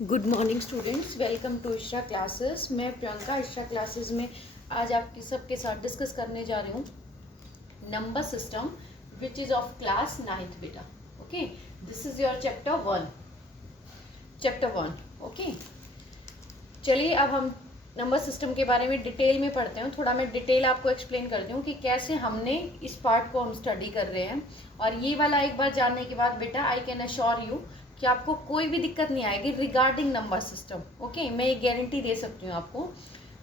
Good morning students, welcome to Ishra classes. मैं Priyanka Ishra classes में आज आपके सबके साथ डिस्कस करने जा रही हूँ number system which is of class 9th बेटा। Okay, this is your chapter one. Okay, चलिए अब हम नंबर सिस्टम के बारे में डिटेल में पढ़ते हैं। थोड़ा मैं डिटेल आपको एक्सप्लेन करती हूँ कि कैसे हमने इस पार्ट को हम स्टडी कर रहे हैं। और ये वाला एक बार जानने के बाद बेटा आई कैन अश्योर यू कि आपको कोई भी दिक्कत नहीं आएगी रिगार्डिंग नंबर सिस्टम। ओके, मैं ये गारंटी दे सकती हूँ आपको।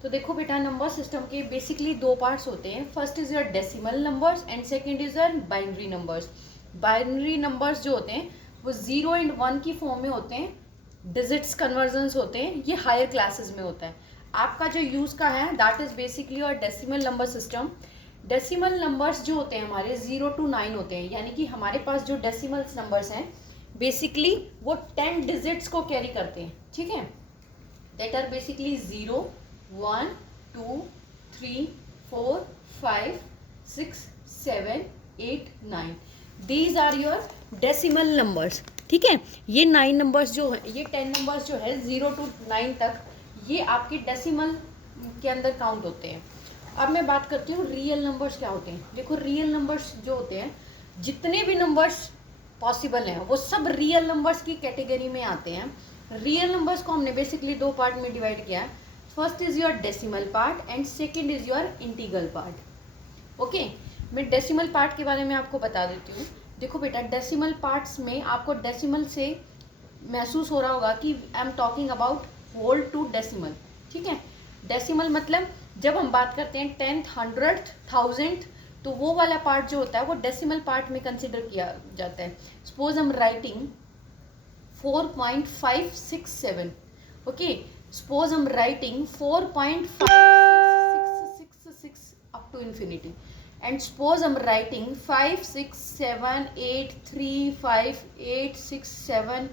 तो देखो बेटा, नंबर सिस्टम के बेसिकली दो पार्ट्स होते हैं। First is your decimal numbers and second is your binary numbers. Binary numbers जो होते हैं वो 0 एंड 1 की फॉर्म में होते हैं, डिजिट्स कन्वर्जन्स होते हैं, ये हायर क्लासेस में होता है। आपका जो यूज़ का है that is basically your decimal number system. Decimal numbers जो होते हैं हमारे 0 to 9 होते हैं, यानी कि हमारे पास जो डेसिमल नंबर्स हैं बेसिकली वो 10 डिजिट्स को कैरी करते हैं। ठीक है, that are basically 0, 1, 2, 3, 4, 5, 6, 7, 8, 9। These are your decimal numbers. ठीक है, ये 9 नंबर्स जो है, ये 10 नंबर्स जो है 0 to 9 तक, ये आपके डेसिमल के अंदर काउंट होते हैं। अब मैं बात करती हूँ रियल नंबर्स क्या होते हैं। देखो, रियल नंबर्स जो होते हैं, जितने भी नंबर्स पॉसिबल हैं वो सब रियल नंबर्स की कैटेगरी में आते हैं। रियल नंबर्स को हमने बेसिकली दो पार्ट में डिवाइड किया है। First is your decimal part and second is your integral part. Okay, मैं डेसिमल पार्ट के बारे में आपको बता देती हूँ। देखो बेटा, डेसिमल पार्ट्स में आपको डेसिमल से महसूस हो रहा होगा कि I am talking about whole to decimal. ठीक है, डेसिमल मतलब जब हम बात करते हैं 10th, 100th, 1000th, तो वो वाला पार्ट जो होता है वो डेसिमल पार्ट में कंसिडर किया जाता है। सपोज हम राइटिंग 4.567। ओके, सपोज हम writing 4.5666 up to infinity, and suppose हम writing 5, 6, 7, 8, 3, 5, 8, 6, 7,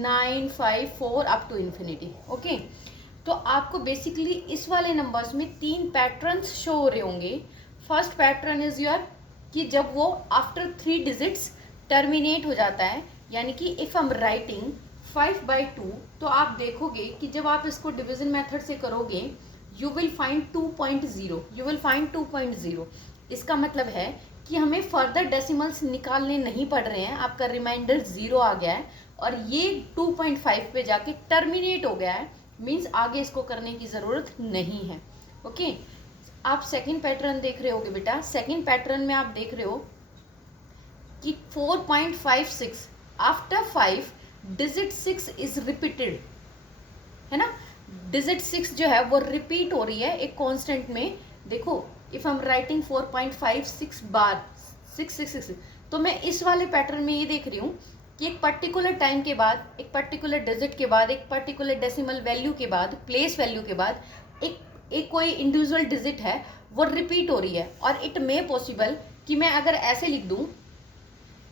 9, 5, 4 up to infinity. Okay, तो आपको बेसिकली इस वाले नंबर्स में 3 पैटर्न्स शो हो रहे होंगे। फर्स्ट पैटर्न इज योर कि जब वो आफ्टर 3 डिजिट्स टर्मिनेट हो जाता है, यानी कि इफ़ हम राइटिंग 5/2, तो आप देखोगे कि जब आप इसको डिवीजन मेथड से करोगे यू विल फाइंड 2.0। इसका मतलब है कि हमें फर्दर डेसिमल्स निकालने नहीं पड़ रहे हैं। आपका रिमाइंडर 0 आ गया है और ये 2.5 पे जाके टर्मिनेट हो गया है, मीन्स आगे इसको करने की ज़रूरत नहीं है। ओके, आप सेकंड पैटर्न देख रहे होगे बेटा। सेकंड पैटर्न में आप देख रहे हो कि 4.56 आफ्टर 5 डिजिट 6 इज रिपीटेड, है ना। डिजिट 6 जो है वो रिपीट हो रही है एक कांस्टेंट में। देखो, इफ हम राइटिंग 4.56 बार 666, तो मैं इस वाले पैटर्न में ये देख रही हूँ कि एक पर्टिकुलर टाइम के बाद, एक पर्टिकुलर डिजिट के बाद, एक पर्टिकुलर डेसिमल वैल्यू के बाद, प्लेस वैल्यू के बाद एक कोई इंडिविजुअल डिजिट है वो रिपीट हो रही है। और इट मे पॉसिबल कि मैं अगर ऐसे लिख दूं,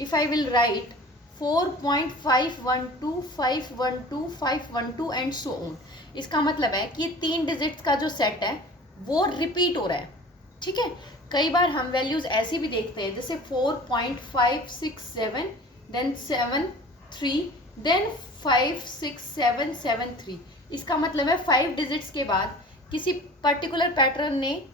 if I will write 4.512 512 512 and so on, इसका मतलब है कि ये 3 डिजिट्स का जो सेट है वो रिपीट हो रहा है। ठीक है, कई बार हम वैल्यूज ऐसी भी देखते हैं जैसे 4.567 देन 7 3 देन 5 6 7 7 3। इसका मतलब है 5 डिजिट्स के बाद किसी पर्टिकुलर पैटर्न ने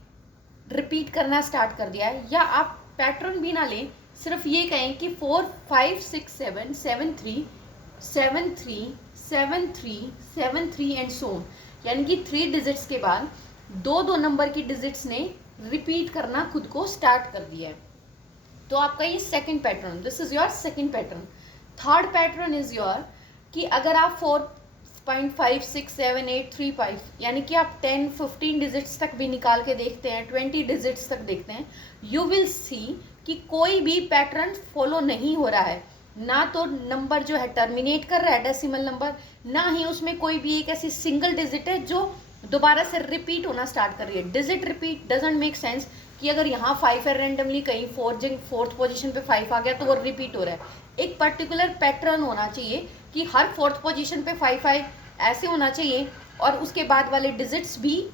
रिपीट करना स्टार्ट कर दिया है। या आप पैटर्न भी ना लें, सिर्फ ये कहें कि 4 5 6 7 7 3 7 3 7 3 7 3 एंड सो ऑन, यानी कि 3 डिजिट्स के बाद 2 नंबर की डिजिट्स ने रिपीट करना खुद को स्टार्ट कर दिया है। तो आपका ये second pattern, this is your second pattern. Third pattern is your कि अगर आप 4.5 6 7 8 3 5, यानी कि आप 10 15 डिजिट्स तक भी निकाल के देखते हैं, 20 डिजिट्स तक देखते हैं, यू विल सी कि कोई भी पैटर्न फॉलो नहीं हो रहा है। ना तो नंबर जो है टर्मिनेट कर रहा है डेसिमल नंबर, ना ही उसमें कोई भी एक ऐसी सिंगल डिजिट है जो दोबारा से रिपीट होना स्टार्ट कर रही है। Digit repeat doesn't make sense कि अगर यहाँ 5 है रेंडमली, कहीं 4th पोजीशन पे 5 आ गया तो वो रिपीट हो रहा है। एक पर्टिकुलर पैटर्न होना चाहिए कि हर 4th पोजीशन पे 5 आए, ऐसे होना चाहिए, और उसके बाद वाले डिजिट्स भी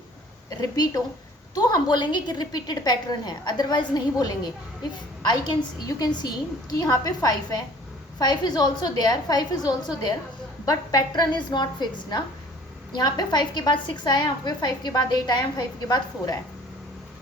रिपीट हो, तो हम बोलेंगे कि रिपीटेड पैटर्न है, अदरवाइज नहीं बोलेंगे। इफ यू कैन सी कि यहाँ पे 5 है, 5 is also there, 5 is also there, but pattern is not fixed ना। यहाँ पे 5 के बाद 6 आया, यहाँ पे 5 के बाद 8 आया, 5 के बाद 4 आया,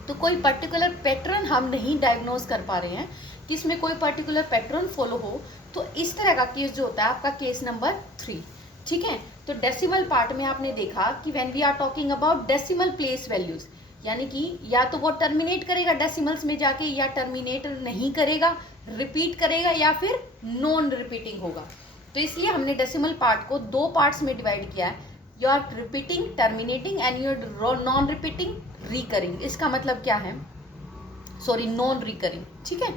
तो कोई पर्टिकुलर पैटर्न हम नहीं डायग्नोज कर पा रहे हैं कि इसमें कोई पर्टिकुलर पैटर्न फॉलो हो। तो इस तरह का केस जो होता है आपका केस नंबर 3, ठीक है। तो डेसिमल पार्ट में आपने देखा कि when we are talking about decimal place values, यानी कि या तो वो टर्मिनेट करेगा डेसिमल्स में जाके, या टर्मिनेट नहीं करेगा, रिपीट करेगा, या फिर नॉन रिपीटिंग होगा। तो इसलिए हमने डेसिमल पार्ट को 2 पार्ट्स में डिवाइड किया है, you are repeating terminating and your non repeating recurring. इसका मतलब क्या है, सॉरी नॉन रिकरिंग, ठीक है।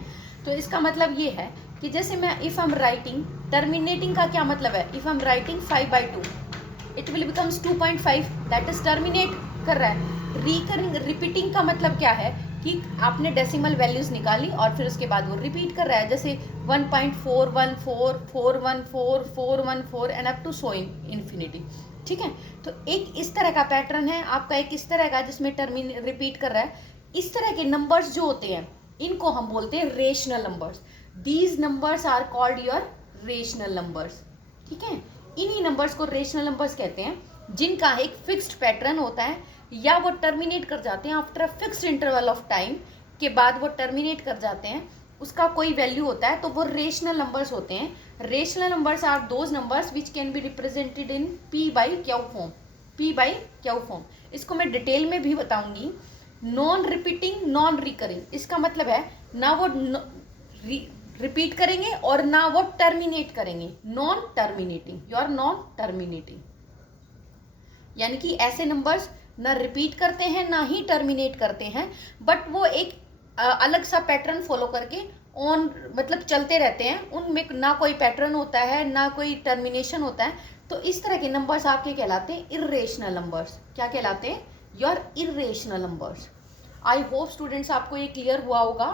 तो इसका मतलब ये है कि जैसे मैं if I am writing, terminating का क्या मतलब है, if I am writing 5/2 it will becomes 2.5, that is terminate कर रहा है। रिकरिंग रिपीटिंग का मतलब क्या है कि आपने डेसिमल वैल्यूज निकाली और फिर उसके बाद वो रिपीट कर रहा है, जैसे 1.414 414 414 and up to so infinity, ठीक है। तो एक इस तरह का पैटर्न है आपका, एक इस तरह का जिसमें रिपीट कर रहा है। इस तरह के नंबर्स जो होते हैं इनको हम बोलते हैं rational numbers. These numbers are called your rational numbers, ठीक है। इन्हीं नंबर्स को रेशनल नंबर्स कहते हैं जिनका एक फिक्स्ड पैटर्न होता है, या वो टर्मिनेट कर जाते हैं after a fixed interval of time, के बाद वो टर्मिनेट कर जाते हैं, उसका कोई वैल्यू होता है, तो वो रेशनल नंबर्स होते हैं। Rational numbers are those numbers which can be represented in P/Q form, P/Q form. इसको मैं डिटेल में भी बताऊंगी। नॉन रिपीटिंग नॉन रिकरिंग, इसका मतलब है ना वो रिपीट करेंगे और ना वो टर्मिनेट करेंगे, non terminating, you are non terminating, यानी कि ऐसे नंबर्स ना रिपीट करते हैं ना ही टर्मिनेट करते हैं, बट वो एक अलग सा पैटर्न फॉलो करके ऑन मतलब चलते रहते हैं, उनमें ना कोई पैटर्न होता है ना कोई टर्मिनेशन होता है। तो इस तरह के नंबर्स आपके कहलाते हैं इर्रेशनल नंबर्स। क्या कहलाते हैं, your irrational numbers. I hope students आपको ये क्लियर हुआ होगा,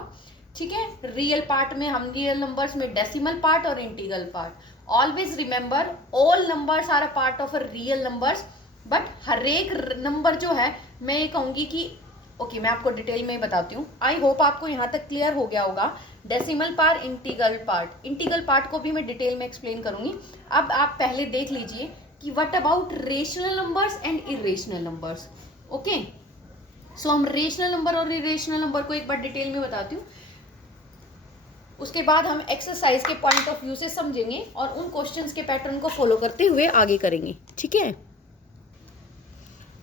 ठीक है। रियल पार्ट में हम रियल नंबर्स में डेसिमल पार्ट और integral part. Always remember all numbers are a part of a real numbers, but हर एक नंबर जो है मैं ये कहूँगी कि ओके मैं आपको डिटेल में बताती हूँ। आई होप आपको यहाँ तक क्लियर हो गया होगा डेसिमल पार्ट, इंटीग्रल पार्ट को भी मैं डिटेल में एक्सप्लेन करूँगी। अब आप पहले देख लीजिए कि what about rational numbers and irrational numbers. Okay, so हम रेशनल नंबर और इरेशनल नंबर को एक बार डिटेल में बताती हूँ, उसके बाद हम एक्सरसाइज के पॉइंट ऑफ व्यू से समझेंगे और उन क्वेश्चंस के पैटर्न को फॉलो करते हुए आगे करेंगे, ठीक है।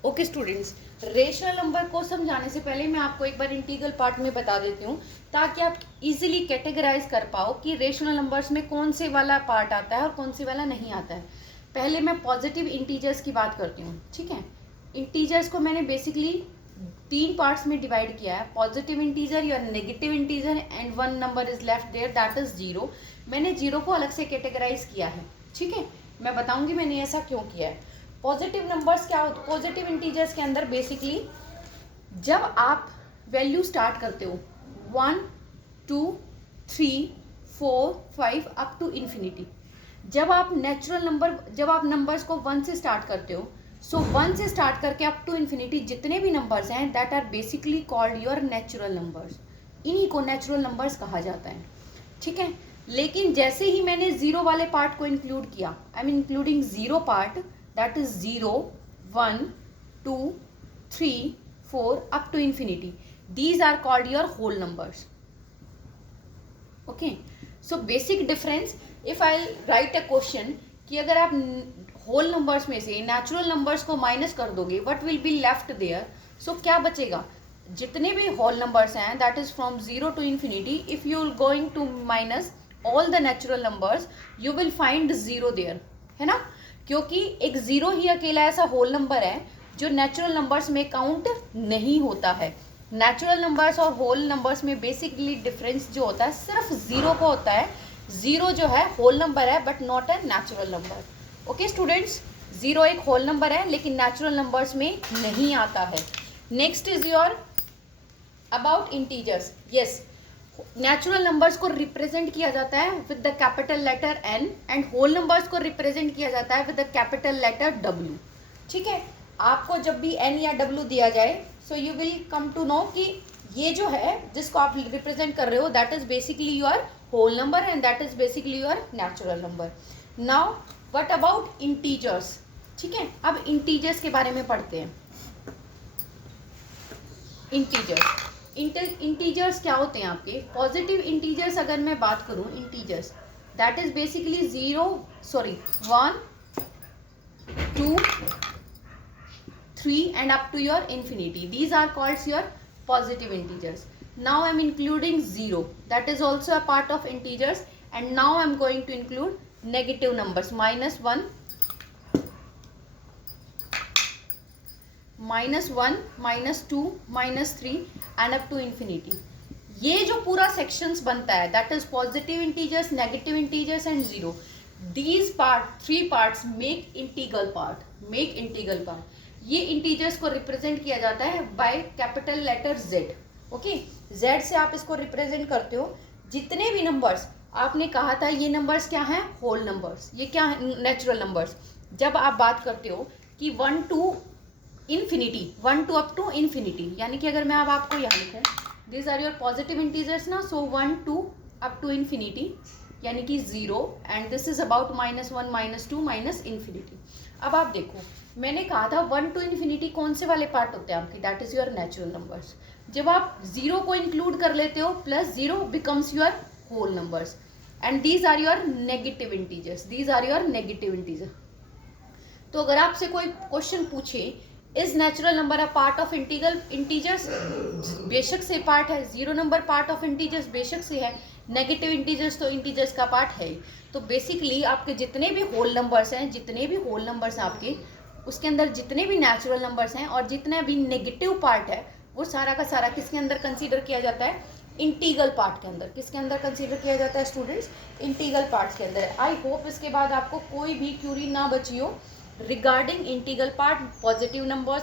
ओके स्टूडेंट्स, रेशनल नंबर को समझाने से पहले मैं आपको एक बार इंटीग्रल पार्ट में बता देती हूँ, ताकि आप इजीली कैटेगराइज कर पाओ कि रेशनल नंबर्स में कौन से वाला पार्ट आता है और कौन से वाला नहीं आता है। पहले मैं पॉजिटिव इंटीजर्स की बात करती हूँ, ठीक है। इंटीजर्स को मैंने बेसिकली 3 पार्ट्स में डिवाइड किया है, पॉजिटिव इंटीजर या negative integer, and 1 number is left there that is 0। मैंने 0 को अलग से कैटेगराइज किया है, ठीक है। मैं बताऊंगी मैंने ऐसा क्यों किया है। पॉजिटिव नंबर्स क्या होते, पॉजिटिव इंटीजर्स के अंदर बेसिकली जब आप वैल्यू स्टार्ट करते हो 1 2 3 4 5 अप टू इन्फिनिटी, जब आप नंबर्स को 1 से स्टार्ट करते हो, सो 1 से स्टार्ट करके अप टू इन्फिनिटी जितने भी नंबर्स हैं that are basically called your natural numbers. इन्हीं को नेचुरल नंबर्स कहा जाता है, ठीक है। लेकिन जैसे ही मैंने 0 वाले पार्ट को इंक्लूड किया, I am including 0 part, that is 0 1 2 3 4 up to infinity, these are called your whole numbers. Okay, so basic difference, if I'll write a question कि अगर आप होल नंबर्स में से नेचुरल नंबर्स को माइनस कर दोगे, what will be left there, so क्या बचेगा, जितने भी होल नंबर्स हैं that is from 0 to infinity, if you are going to minus all the natural numbers you will find 0 there, है ना, क्योंकि एक 0 ही अकेला ऐसा होल नंबर है जो नेचुरल नंबर्स में काउंट नहीं होता है। नेचुरल नंबर्स और होल नंबर्स में बेसिकली डिफरेंस जो होता है सिर्फ 0 को होता है। 0 जो है होल नंबर है but not a natural number. Okay students, 0 एक होल नंबर है लेकिन नेचुरल नंबर्स में नहीं आता है। Next is your about integers. Yes, natural numbers को रिप्रेजेंट किया जाता है with the capital letter n and whole numbers को रिप्रेजेंट किया जाता है with the capital letter w, ठीक है। आपको जब भी n या w दिया जाए so you will come to know कि ये जो है जिसको आप रिप्रेजेंट कर रहे हो that is basically your whole number and that is basically your natural number. Now what about integers? ठीक है, अब इंटीजर्स के बारे में पढ़ते हैं। इंटीजर्स क्या होते हैं आपके? पॉजिटिव इंटीजर्स अगर मैं बात करूं, integers that is basically 1, 2, 3 and up to your infinity. These are called your positive integers. Now I am including 0, that is also a part of integers, and now I am going to include negative numbers, -1, -2, -3 and up to infinity. ये जो पूरा sections बनता है that is positive integers, negative integers and 0. These three parts make integral part. ये integers को represent किया जाता है by capital letter Z. Okay, Z से आप इसको represent करते हो। जितने भी numbers आपने कहा था ये numbers क्या हैं? whole numbers. ये क्या है? natural numbers. जब आप बात करते हो कि 1 to infinity, 1 to up to infinity, यानी कि अगर मैं अब आपको यहाँ लिखूँ, these are your positive integers ना, so 1 to up to infinity यानी कि 0 and this is about -1, -2, minus infinity. अब आप देखो, मैंने कहा था 1 to infinity कौन से वाले पार्ट होते हैं आपकी? that is your natural numbers. जब आप 0 को इंक्लूड कर लेते हो plus 0 becomes your whole numbers and these are your negative integers. तो अगर आपसे कोई क्वेश्चन पूछे is natural number a part of integers? बेशक से पार्ट है। 0 नंबर पार्ट ऑफ इंटीजर्स? बेशक से है। नेगेटिव इंटीजर्स तो इंटीजर्स का पार्ट है। तो बेसिकली आपके जितने भी होल नंबर्स हैं आपके, उसके अंदर जितने भी नेचुरल नंबर्स हैं और जितना भी नेगेटिव पार्ट है वो सारा का सारा किसके अंदर कंसीडर किया जाता है? इंटीग्रल पार्ट के अंदर। किसके अंदर कंसीडर किया जाता है स्टूडेंट्स? इंटीग्रल पार्ट्स के अंदर। आई होप इसके बाद आपको कोई भी क्यूरी ना बची हो regarding integral part, positive numbers,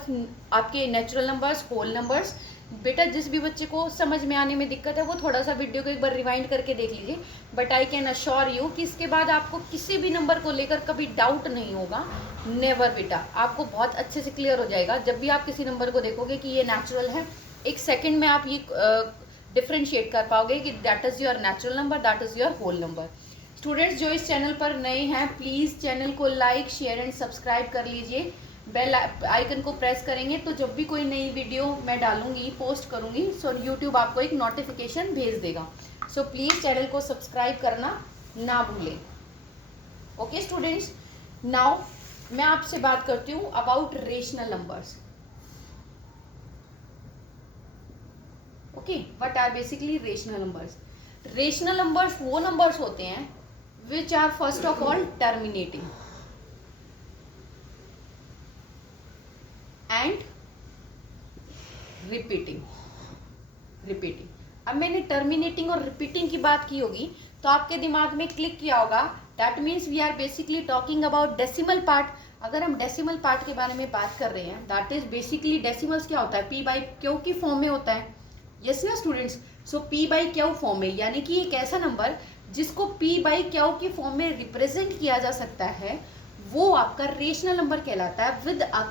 आपके नेचुरल नंबर्स, होल नंबर्स। बेटा जिस भी बच्चे को समझ में आने में दिक्कत है वो थोड़ा सा वीडियो को एक बार रिवाइंड करके देख लीजिए, but I can assure you कि इसके बाद आपको किसी भी नंबर को लेकर कभी डाउट नहीं होगा। नेवर बेटा, आपको बहुत अच्छे से क्लियर हो जाएगा। जब भी आप किसी नंबर को देखोगे कि ये नेचुरल है, एक सेकेंड में आप ये डिफ्रेंशिएट कर पाओगे कि that is your natural number, that is your whole number. Students जो इस चैनल पर नए हैं प्लीज़ चैनल को लाइक, शेयर एंड सब्सक्राइब कर लीजिए। बेल आइकन को प्रेस करेंगे तो जब भी कोई नई वीडियो मैं डालूंगी, पोस्ट करूंगी, सो यूट्यूब आपको एक नोटिफिकेशन भेज देगा। सो प्लीज़ चैनल को सब्सक्राइब करना ना भूलें। ओके स्टूडेंट्स, नाउ मैं आपसे बात करती हूँ about rational numbers. Okay, what are basically rational numbers? Rational numbers वो नंबर्स होते हैं which are first of all terminating and repeating. अब मैंने टर्मिनेटिंग और रिपीटिंग की बात की होगी तो आपके दिमाग में क्लिक किया होगा that means we are basically talking about decimal part. अगर हम डेसिमल पार्ट के बारे में बात कर रहे हैं दैट इज बेसिकली डेसिमल्स क्या होता है? p/q की फॉर्म में होता है। यस ना स्टूडेंट्स? सो p/q फॉर्म में, यानी कि एक ऐसा नंबर जिसको p/q की फॉर्म में रिप्रेजेंट किया जा सकता है वो आपका रेशनल नंबर कहलाता है विद अ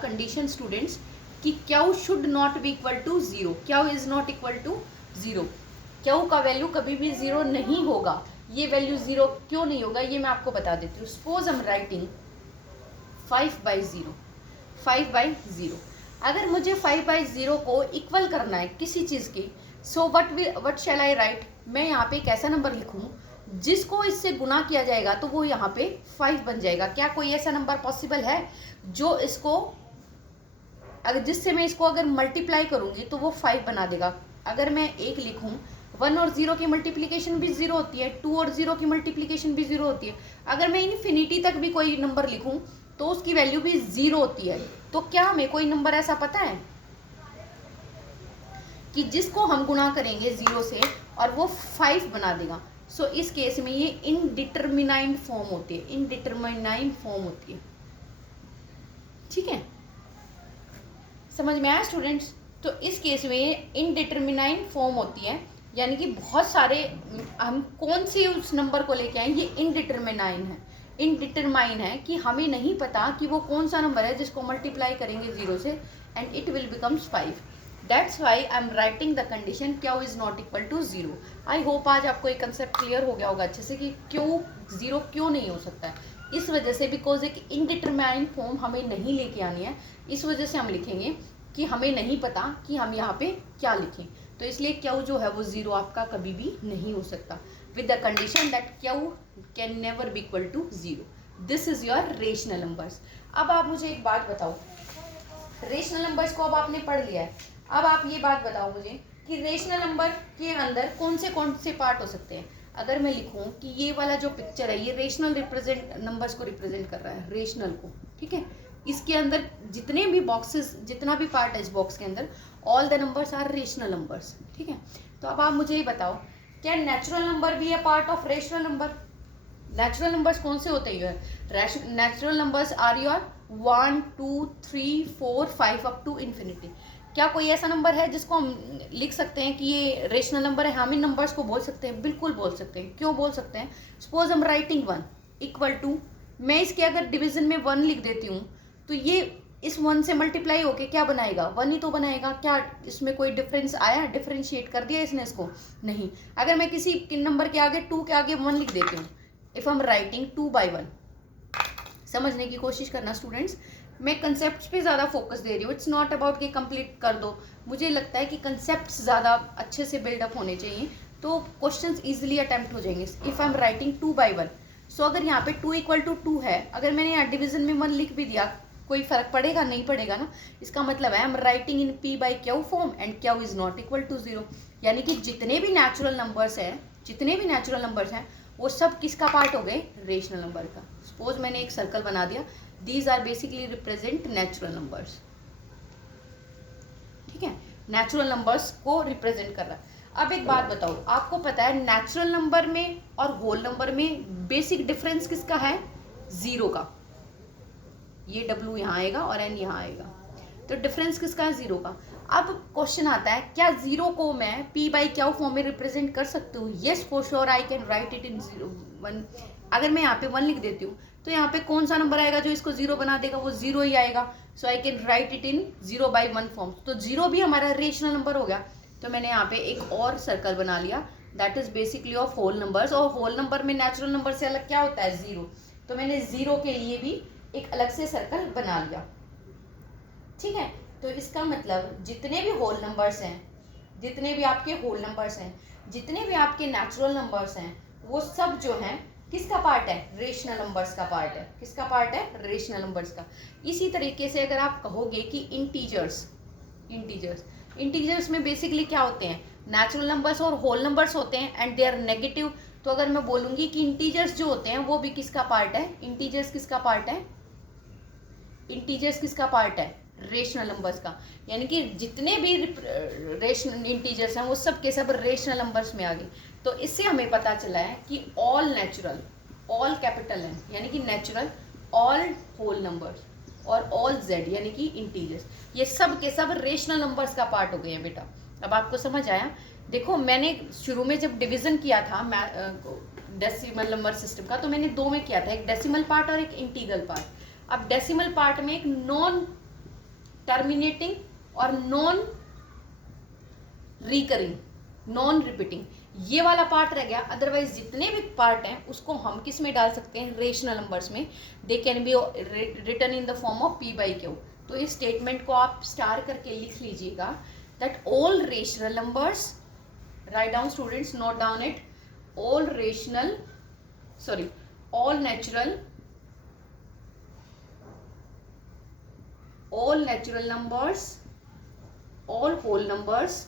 कंडीशन स्टूडेंट्स कि q should not be equal to 0। q is not equal to 0। q का वैल्यू कभी भी 0 नहीं होगा। ये वैल्यू 0 क्यों नहीं होगा ये मैं आपको बता देती हूँ। Suppose I am writing 5/0। अगर मुझे 5/0 को इक्वल करना है किसी चीज़ की, so what shell I right? मैं यहाँ पे एक ऐसा नंबर लिखूँ जिसको इससे गुना किया जाएगा तो वो यहाँ पे 5 बन जाएगा। क्या कोई ऐसा नंबर पॉसिबल है जो इसको जिससे मैं इसको अगर मल्टीप्लाई करूँगी तो वो 5 बना देगा? अगर मैं 1 लिखूँ, 1 और 0 की मल्टीप्लिकेशन भी 0 होती है, 2 और 0 की मल्टीप्लिकेशन भी 0 होती है। अगर मैं इन्फिनिटी तक भी कोई नंबर लिखूँ तो उसकी वैल्यू भी 0 होती है। तो क्या हमें कोई नंबर ऐसा पता है कि जिसको हम गुणा करेंगे 0 से और वो 5 बना देगा? सो इस केस में ये इनडिटरमिनाइंड फॉर्म होती है। ठीक है, समझ में आया स्टूडेंट्स? तो इस केस में ये इनडिटरमिनाइंड फॉर्म होती है, यानी कि बहुत सारे हम कौन सी उस नंबर को लेके आए, ये इनडिटरमाइन है कि हमें नहीं पता कि वो कौन सा नंबर है जिसको मल्टीप्लाई करेंगे 0 से and it will becomes 5। That's why I am writing the condition q is not equal to 0। I hope आज आपको एक कंसेप्ट क्लियर हो गया होगा अच्छे से कि क्यू 0 क्यों नहीं हो सकता है। इस वजह से बिकॉज एक इनडिटरमाइंड फॉर्म हमें नहीं लेके आनी है, इस वजह से हम लिखेंगे कि हमें नहीं पता कि हम यहाँ पे क्या लिखें, तो इसलिए क्यू जो है वो 0 आपका कभी भी नहीं हो सकता with the condition that q can never be equal to 0। This is your rational numbers. अब आप मुझे एक बात बताओ, रेशनल नंबर्स को अब आपने पढ़ लिया है, अब आप ये बात बताओ मुझे कि रेशनल नंबर के अंदर कौन से पार्ट हो सकते हैं। अगर मैं लिखूं कि ये वाला जो पिक्चर है ये रेशनल नंबर्स को रिप्रेजेंट कर रहा है, रेशनल को, ठीक है, इसके अंदर जितने भी बॉक्सेस, जितना भी पार्ट है इस बॉक्स के अंदर, all the numbers are rational numbers, ठीक है। तो अब आप मुझे ये बताओ, क्या नेचुरल नंबर भी है part of rational number? Natural numbers कौन से होते हैं? Natural numbers are your 1 2 3 4 5 up to infinity. क्या कोई ऐसा नंबर है जिसको हम लिख सकते हैं कि ये रेशनल नंबर है? हम इन नंबर्स को बोल सकते हैं, बिल्कुल बोल सकते हैं। क्यों बोल सकते हैं? सपोज हम राइटिंग 1 इक्वल टू, मैं इसके अगर डिवीजन में 1 लिख देती हूँ तो ये इस 1 से मल्टीप्लाई होके क्या बनाएगा? 1 ही तो बनाएगा। क्या इसमें कोई डिफरेंस आया? डिफरेंशिएट कर दिया इसने इसको? नहीं। अगर मैं किसी नंबर के आगे 2 के आगे 1 लिख देती हूँ, इफ आई एम राइटिंग 2/1, समझने की कोशिश करना स्टूडेंट्स, मैं कंसेप्ट पे ज़्यादा फोकस दे रही हूँ। इट्स नॉट अबाउट कि कंप्लीट कर दो, मुझे लगता है कि कंसेप्ट ज़्यादा अच्छे से बिल्डअप होने चाहिए तो क्वेश्चंस इजीली अटेम्प्ट हो जाएंगे। इफ आई एम राइटिंग 2/1, सो अगर यहाँ पे 2 इक्वल टू 2 है, अगर मैंने यहाँ डिवीजन में 1 लिख भी दिया, कोई फर्क पड़ेगा? नहीं पड़ेगा ना। इसका मतलब है I am writing in p/q form and q is not equal to 0। यानी कि जितने भी नेचुरल नंबर्स हैं वो सब किसका पार्ट हो गए? रेशनल नंबर का। सपोज मैंने एक सर्कल बना दिया, these are basically represent natural numbers, ठीक है, नेचुरल नंबर्स को रिप्रेजेंट कर रहा है। अब एक बात बताओ, आपको पता है नेचुरल नंबर में और होल नंबर में बेसिक डिफरेंस किसका है? 0 का। ये W यहाँ आएगा और N यहाँ आएगा, तो डिफरेंस किसका है? 0 का। अब क्वेश्चन आता है, क्या 0 को मैं p/q फॉर्म में रिप्रेजेंट कर सकती हूँ? Yes for sure I can write it इन 1। अगर मैं यहाँ पे 1 लिख देती हूँ तो यहाँ पे कौन सा नंबर आएगा जो इसको 0 बना देगा? वो 0 ही आएगा। So I can write it in 0/1 form. तो 0 भी हमारा रेशनल नंबर हो गया। तो मैंने यहाँ पे एक और सर्कल बना लिया, that is basically of whole numbers. और होल नंबर में नेचुरल नंबर से अलग क्या होता है? 0। तो मैंने 0 के लिए भी एक अलग से सर्कल बना लिया, ठीक है। तो इसका मतलब जितने भी होल नंबर्स हैं, जितने भी आपके होल नंबर्स हैं, जितने भी आपके नेचुरल नंबर्स हैं, वो सब जो हैं किसका पार्ट है? रेशनल नंबर्स का पार्ट है। किसका पार्ट है? रेशनल नंबर्स का। इसी तरीके से अगर आप कहोगे कि इंटीजर्स में बेसिकली क्या होते हैं? नेचुरल नंबर्स और होल नंबर्स होते हैं एंड दे आर नेगेटिव। तो अगर मैं बोलूंगी कि इंटीजर्स जो होते हैं वो भी किसका पार्ट है? इंटीजर्स किसका पार्ट है? रेशनल नंबर्स का। यानी कि जितने भी रेशनल इंटीजर्स हैं वो सब के सब रेशनल नंबर्स में आ गए। तो इससे हमें पता चला है कि all natural, all capital N यानी कि नेचुरल, ऑल होल नंबर्स और ऑल जेड यानी कि इंटीजर्स, ये सब के सब रेशनल नंबर्स का पार्ट हो गए हैं बेटा। अब आपको समझ आया? देखो मैंने शुरू में जब डिवीजन किया था डेसिमल नंबर सिस्टम का, तो मैंने 2 में किया था, एक डेसिमल पार्ट और एक इंटीग्रल पार्ट। अब डेसिमल पार्ट में एक नॉन टर्मिनेटिंग और नॉन रिकरिंग, नॉन रिपीटिंग, ये वाला पार्ट रह गया। अदरवाइज जितने भी पार्ट हैं उसको हम किस में डाल सकते हैं? रेशनल नंबर्स में। They can be written in the form of p/q। तो इस स्टेटमेंट को आप स्टार करके लिख लीजिएगा, that all rational numbers, write down students, note down it, all natural numbers, all whole numbers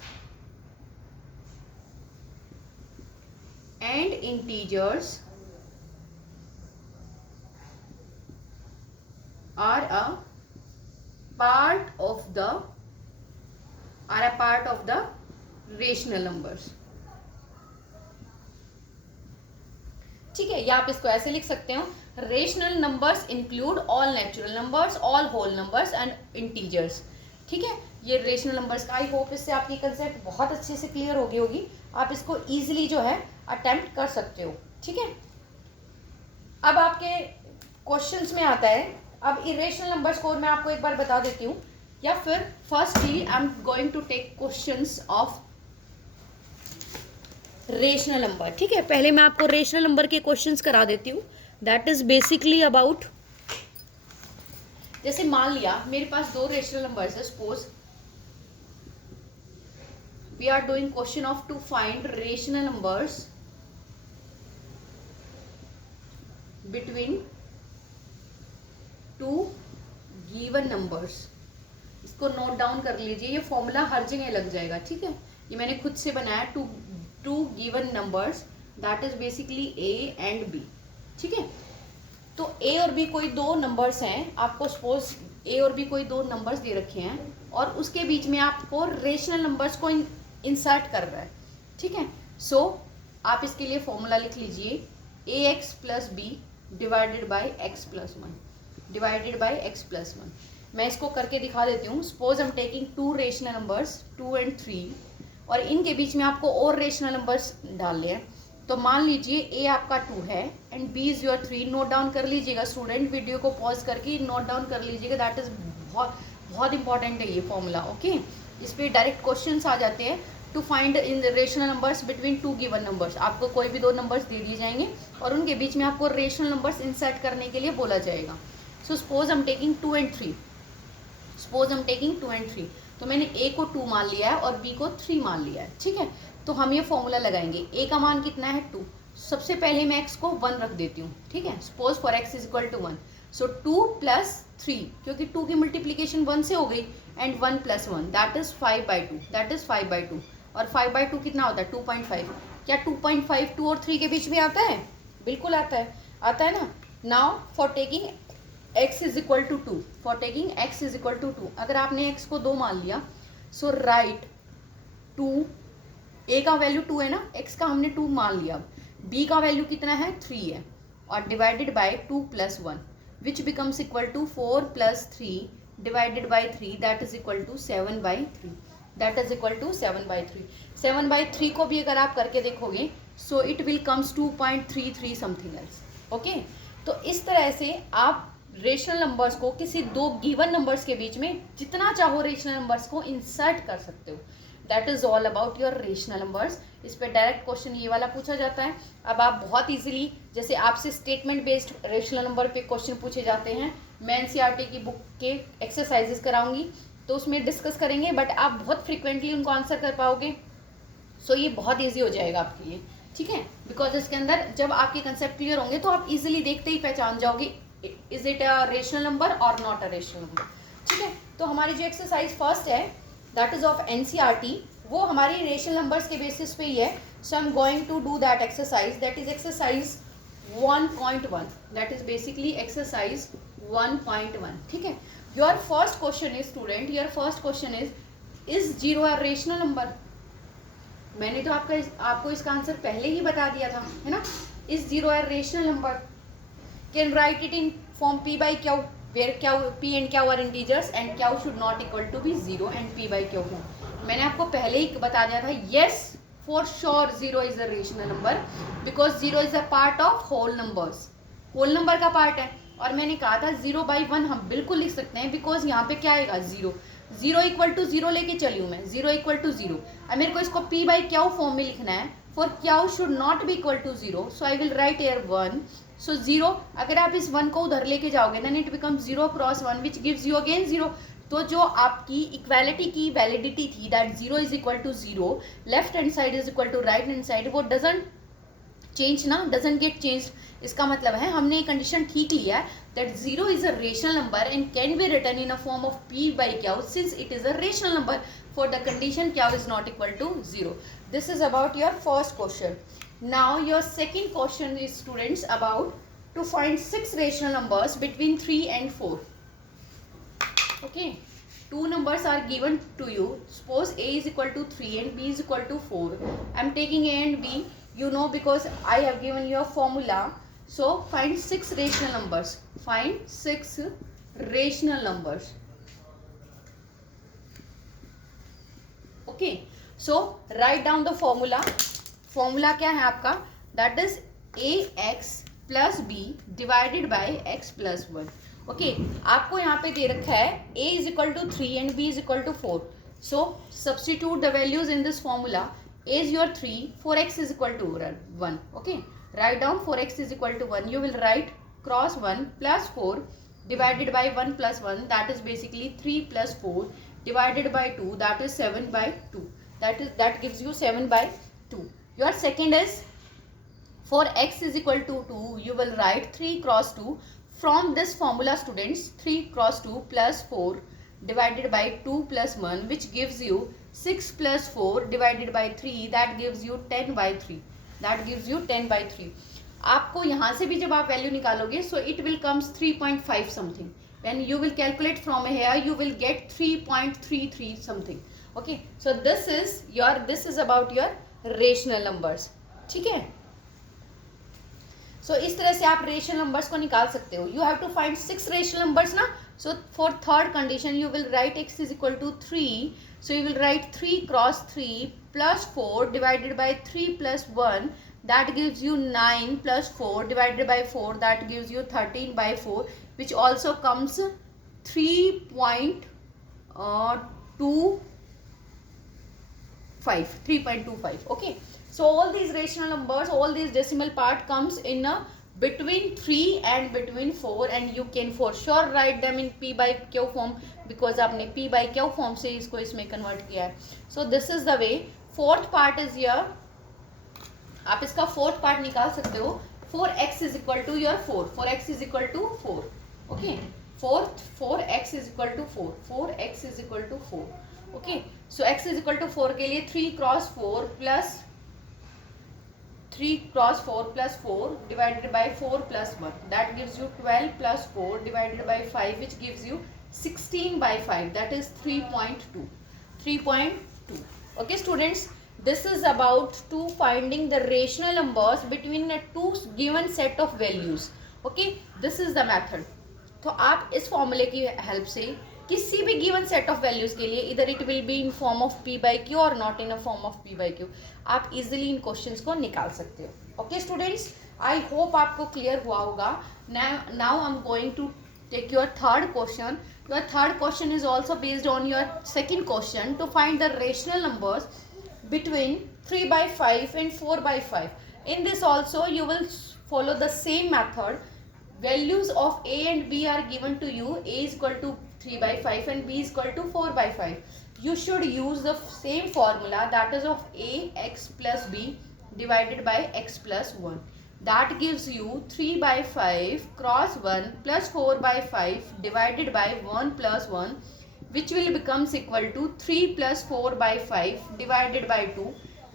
and integers are a part of the rational numbers। ठीक है, या आप इसको ऐसे लिख सकते हो, rational numbers include all natural numbers, all whole numbers and integers. ठीक है, ये रेशनल नंबर्स का, आई होप इससे आपकी कंसेप्ट बहुत अच्छे से क्लियर हो गई होगी। आप इसको इजीली जो है अटेम्प्ट कर सकते हो। ठीक है, अब आपके क्वेश्चंस में आता है, अब इरेशनल नंबर्स को मैं आपको एक बार बता देती हूँ या फिर firstly I am going to take questions of rational number. ठीक है, पहले मैं आपको रेशनल नंबर के क्वेश्चंस करा देती हूँ। दैट इज बेसिकली अबाउट, जैसे मान लिया मेरे पास दो रेशनल नंबर्स है, suppose we are doing question of to find rational numbers between two given numbers. इसको नोट डाउन कर लीजिए, ये फॉर्मूला हर जगह लग जाएगा। ठीक है, ये मैंने खुद से बनाया, two given numbers that is basically A and B. ठीक है, तो ए और बी कोई दो नंबर्स हैं, आपको सपोज ए और बी कोई दो नंबर्स दे रखे हैं और उसके बीच में आपको रेशनल नंबर्स को इंसर्ट कर रहा है। ठीक है, सो आप इसके लिए फॉर्मूला लिख लीजिए, a x plus b divided by x plus one, divided by x plus one. मैं इसको करके दिखा देती हूँ। Suppose I am taking two rational numbers 2 and 3 और इनके बीच में आपको और रेशनल नंबर्स डालने हैं। तो मान लीजिए ए आपका 2 है and B is your 3। Note down कर लीजिएगा स्टूडेंट, वीडियो को पॉज करके नोट डाउन कर लीजिएगा। दैट इज बहुत इंपॉर्टेंट है ये फॉर्मूला। ओके, इस पर डायरेक्ट क्वेश्चन आ जाते हैं। To find n rational numbers between two given numbers, आपको कोई भी दो नंबर्स दे दिए जाएंगे और उनके बीच में आपको रेशनल नंबर्स इंसर्ट करने के लिए बोला जाएगा। So suppose I am taking 2 and 3, suppose I am taking 2 and 3, तो मैंने ए को 2 मान लिया है और बी को 3 मान लिया है। ठीक है, तो हम ये फॉर्मूला लगाएंगे। ए का मान कितना है 2, सबसे पहले मैं एक्स को 1 रख देती हूँ। ठीक है, suppose for x is equal to 1, so 2 + 3, क्योंकि 2 की मल्टीप्लीकेशन 1 से हो गई and 1 + 1 that is 5/2, that is 5/2 और 5/2 कितना होता है 2.5। क्या 2.5 2 और 3 के बीच में आता है? बिल्कुल आता है, आता है ना। Now for taking x is equal to 2, for taking x is equal to 2, अगर आपने x को 2 मान लिया, सो राइट 2, a का वैल्यू 2 है ना, x का हमने 2 मान लिया, b का वैल्यू कितना है 3 है और divided by 2 + 1 which becomes equal to 4 + 3 divided by 3 that is equal to 7/3, that is equal to 7/3। 7/3 को भी अगर आप करके देखोगे so it will comes 2.33 something else. Okay, तो इस तरह से आप रेशनल नंबर्स को किसी दो गिवन नंबर्स के बीच में जितना चाहो रेशनल नंबर्स को इंसर्ट कर सकते हो। That is all about your rational numbers. इस पर डायरेक्ट क्वेश्चन ये वाला पूछा जाता है। अब आप बहुत इजीली, जैसे आपसे स्टेटमेंट बेस्ड रेशनल नंबर पे क्वेश्चन पूछे जाते हैं, मैं एनसीईआरटी की बुक के एक्सरसाइजेस कराऊंगी तो उसमें डिस्कस करेंगे, बट आप बहुत फ्रिक्वेंटली उनको आंसर कर पाओगे। सो ये बहुत ईजी हो जाएगा आपके लिए। ठीक है, बिकॉज इसके अंदर जब आपके कंसेप्ट क्लियर होंगे तो आप इजीली देखते ही पहचान जाओगे is it a rational number और नॉट अ रेशनल नंबर। ठीक है, तो हमारी जो एक्सरसाइज फर्स्ट है दैट इज ऑफ एनसीईआरटी, वो हमारी रेशनल नंबर्स के बेसिस पे ही है। So I am going to do that exercise, that is exercise 1.1, that is basically exercise 1.1। ठीक है, your first question is student, your first question is 0 a rational number. मैंने तो आपको इसका आंसर पहले ही बता दिया था, है ना। Is 0 a rational number, can write it in form p by q where q p and q are integers and q should not equal to be 0 and p by q हो। मैंने आपको पहले ही बता दिया था, yes for sure 0 is a rational number because 0 is a part of whole numbers, whole number का part है। और मैंने कहा था 0/1 हम बिल्कुल लिख सकते हैं बिकॉज यहाँ पे क्या आएगा 0, 0 = 0 लेके चली हूँ मैं, 0 = 0। अब मेरे को इसको p by q फॉर्म में लिखना है, for q should not be equal to 0, so I will write here 1। सो 0, अगर आप इस 1 को उधर लेके जाओगे then it becomes 0 cross 1 which gives you again 0। तो जो आपकी इक्वालिटी की वैलिडिटी थी that 0 is equal to 0, left hand side is equal to right hand side, वो डजंट चेंज ना, डजंट गेट चेंज। इसका मतलब है हमने ये कंडीशन ठीक लिया है that 0 is a rational number and can be written in a form of p by q since it is a rational number for the condition q is not equal to 0। This is about your first question. Now your second question is students about to find 6 rational numbers between 3 and 4. Okay, 2 numbers are given to you. Suppose a is equal to 3 and b is equal to 4. I am taking a and b, you know, because I have given you a formula. So find 6 rational numbers. Find 6 rational numbers. Okay, so write down the formula. Formula क्या है आपका? That is ax plus b divided by x plus 1। Okay आपको यहाँ पे दे रखा है a is equal to 3 and b is equal to 4. So substitute the values in this formula. a is your 3, 4x is equal to 1. Okay, write down 4x is equal to 1. You will write cross 1 plus 4 divided by 1 plus 1, that is basically 3 plus 4 divided by 2, that is 7 by 2. That gives you 7 by 2. Your second is for x is equal to 2, you will write 3 cross 2. From this formula students, 3 cross 2 plus 4 divided by 2 plus 1, which gives you 6 plus 4 divided by 3, that gives you 10 by 3. That gives you 10 by 3. आपको यहाँ से भी जब आप value निकालोगे, so it will comes 3.5 something. When you will calculate from here, you will get 3.33 something. Okay, so this is about your rational numbers. ठीक है. So इस तरह से आप रेशनल नंबर्स को निकाल सकते हो. You have to find 6 rational numbers ना. So for third condition you will write x is equal to 3. So you will write 3 cross 3 plus 4 divided by 3 plus 1. That gives you 9 plus 4 divided by 4. That gives you 13 by 4, which also comes 3.25. 3.25. Okay. So all these rational numbers, all these decimal part comes in a between 3 and between 4, and you can for sure write them in p by q form because आपने p by q form से इसको इसमें convert किया है. So this is the way. Fourth part is here. आप इसका fourth part निकाल सकते हो. 4x is equal to your 4. 4x is equal to 4. Okay. 4x is equal to 4. 4x is equal to 4. Okay. So x is equal to 4 के लिए 3 cross 4 plus 3 cross 4 plus 4 divided by 4 plus 1. That gives you 12 plus 4 divided by 5, which gives you 16 by 5. That is 3.2. 3.2. Okay students, this is about to finding the rational numbers between a two given set of values. Okay, this is the method. तो आप इस फॉर्मूले की help से किसी भी given set of values के लिए इधर it will be in form of p by q और not in a form of p by q, आप इजीली इन क्वेश्चंस को निकाल सकते हो. ओके स्टूडेंट्स, आई होप आपको क्लियर हुआ होगा. Now I am going to take your third question. Your third question is also based on your second question to find the rational numbers between 3 by 5 and 4 by 5. In this also you will follow the same method. Values of a and b are given to you. A is equal to 3 by 5 and b is equal to 4 by 5. You should use the same formula, that is of a x plus b divided by x plus 1. That gives you 3 by 5 cross 1 plus 4 by 5 divided by 1 plus 1, which will becomes equal to 3 plus 4 by 5 divided by 2,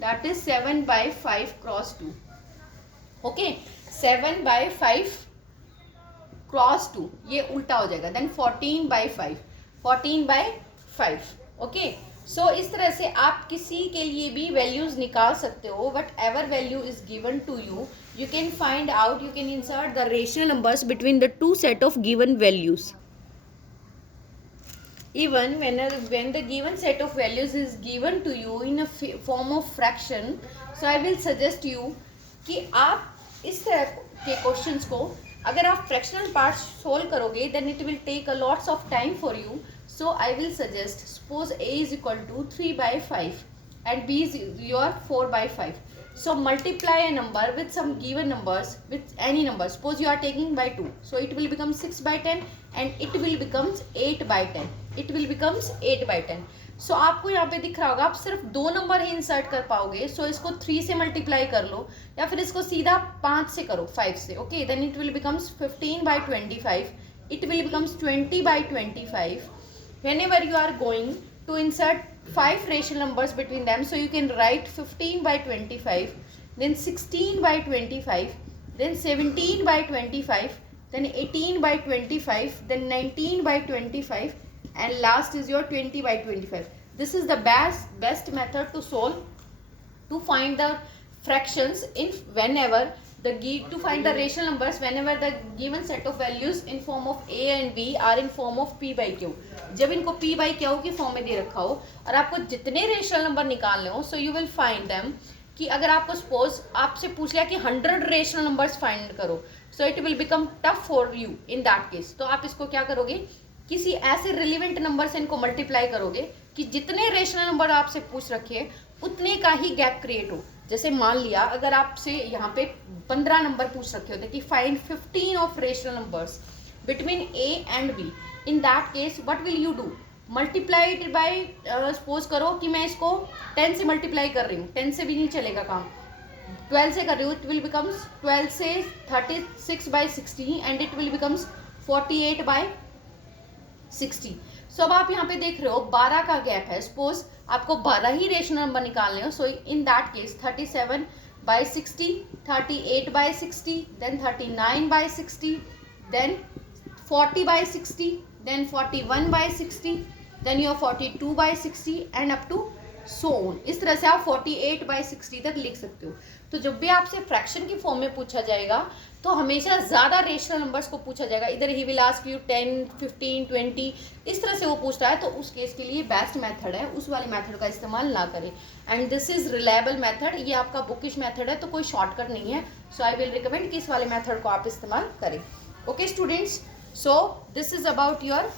that is 7 by 5 cross 2. Okay, 7 by 5 cross 2, ये उल्टा हो जाएगा. Then 14 by 5, 14 by 5. Okay, so इस तरह से आप किसी के लिए भी वैल्यूज निकाल सकते हो. Whatever value is given to you, you can find out, you can insert the rational numbers between the two set of given values. Even when the given set of values is given to you in a form of fraction, so I will suggest you कि आप इस तरह के questions को अगर आप fractional part solve करोगे then it will take a lots of time for you. So I will suggest, suppose a is equal to 3 by 5 and b is your 4 by 5. So multiply a number with some given numbers with any number. Suppose you are taking by 2, so it will become 6 by 10 and it will becomes 8 by 10. It will becomes 8 by 10. So आपको यहाँ पे दिख रहा होगा, आप सिर्फ 2 number ही insert कर पाओगे. So इसको 3 से मल्टीप्लाई कर लो या फिर इसको सीधा 5 से करो, 5 से. Okay, then it will becomes 15 by 25. It will becomes 20 by 25. Whenever you are going to insert 5 rational numbers between them, so you can write 15 by 25, then 16 by 25, then 17 by 25, then 18 by 25, then 19 by 25, and last is your 20 by 25. This is the best method to solve, to find the fractions in whenever to find the rational numbers whenever the given set of values in form of a and b are in form of p by q. जब इनको p by q की form में दे रखा हो और आपको जितने rational number निकालने हो, so you will find them. कि अगर आपको सपोज आपसे पूछ लिया कि 100 रेशनल नंबर्स फाइंड करो, सो it will become tough for you in that case. तो आप इसको क्या करोगे, किसी ऐसे रिलेवेंट नंबर से इनको मल्टीप्लाई करोगे कि जितने रेशनल नंबर आपसे पूछ रखे हैं उतने का ही गैप क्रिएट हो। जैसे मान लिया अगर आपसे यहाँ पे 15 नंबर पूछ रखे होते कि find 15 of rational numbers between A and B, in that case what will you do, multiply it by, suppose करो कि मैं इसको 10 से मल्टीप्लाई कर रही हूँ, 10 से भी नहीं चलेगा काम, 12 से कर रही हूँ, इट विल बिकम्स 12 से 36/60 एंड इट विल बिकम्स 48/60। सो अब आप यहाँ पे देख रहे हो 12 का गैप है, सपोज आपको 12 ही रेशनल नंबर निकालने हो। So in that case 37/60, 38/60, then 39/60, then 40/60, then 41/60, then your 42/60 and up to so on. इस तरह से आप 48/60 तक लिख सकते हो। तो जब भी आपसे फ्रैक्शन की फॉर्म में पूछा जाएगा तो हमेशा ज़्यादा रेशनल नंबर्स को पूछा जाएगा। इधर ही विल आस्क यू 10, 15, 20, इस तरह से वो पूछता है, तो उस केस के लिए बेस्ट मेथड है उस वाले मेथड का इस्तेमाल ना करें। And this is reliable method, ये आपका बुकिश मेथड है, तो कोई शॉर्टकट नहीं है। सो आई विल रिकमेंड कि इस वाले मेथड को आप इस्तेमाल करें। Okay students, so this is about your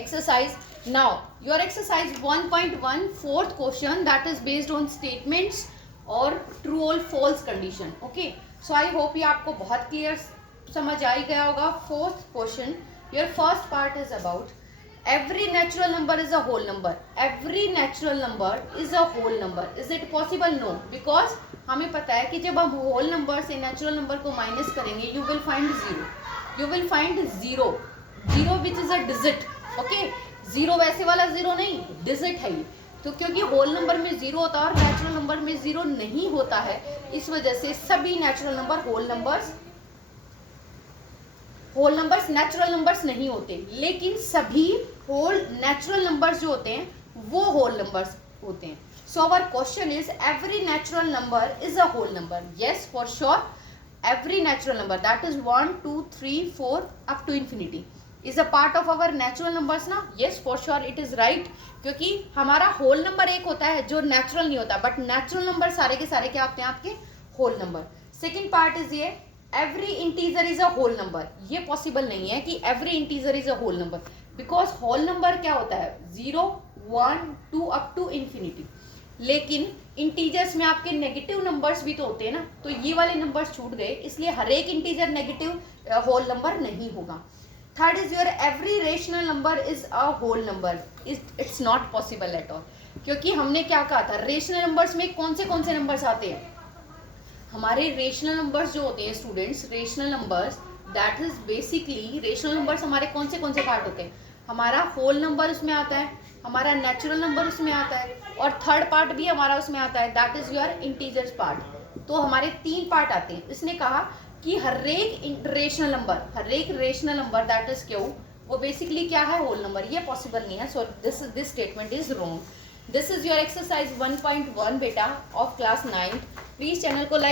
exercise. Now your exercise 1.1 fourth question, that is based on statements or true or false condition. Okay, so I hope ये आपको बहुत clear समझ आ ही गया होगा। fourth question, your first part is about every natural number is a whole number. Every natural number is a whole number. Is it possible? No, because हमें पता है कि जब हम whole number से natural number को minus करेंगे you will find zero. You will find zero which is a digit. Okay, zero वैसे वाला जीरो नहीं, डिजिट है ये। तो क्योंकि होल नंबर में जीरो होता है और नेचुरल नंबर में जीरो नहीं होता है, इस वजह से सभी natural number whole numbers natural numbers नहीं होते। लेकिन सभी होल नेचुरल नंबर्स जो होते हैं वो होल नंबर्स होते हैं। So our question is every natural number is a whole number. Yes, for sure every natural number that is 1, 2, 3, 4 up to infinity is a part of our natural numbers ना। Yes, for sure it is right, क्योंकि हमारा whole number एक होता है जो natural नहीं होता, but natural number सारे के सारे क्या होते हैं आपके whole number. Second part is ये every integer is a whole number. ये पॉसिबल नहीं है कि every integer is a whole number, because whole number क्या होता है 0, 1, 2 अप टू इंफिनिटी। लेकिन इंटीजर्स में आपके नेगेटिव नंबर्स भी तो होते हैं ना, तो ये वाले नंबर्स छूट गए, इसलिए हर एक इंटीजर नेगेटिव होल नंबर नहीं होगा। Third is your every rational number is a whole number. It's not possible at all, क्योंकि हमने क्या कहा था रेशनल नंबर्स में कौन से नंबर्स आते हैं। हमारे रेशनल नंबर्स जो होते हैं students, rational numbers that is basically rational numbers हमारे कौन से पार्ट होते हैं। हमारा होल नंबर उसमें आता है, हमारा नेचुरल नंबर उसमें आता है, और थर्ड पार्ट भी हमारा उसमें आता है, that is your integers part. तो हमारे 3 पार्ट आते हैं। इसने कहा कि हर एक rational number that is Q, वो बेसिकली क्या है होल नंबर। ये पॉसिबल नहीं है। So this statement is wrong. This is your exercise 1.1 बेटा ऑफ क्लास 9। प्लीज चैनल को लाइक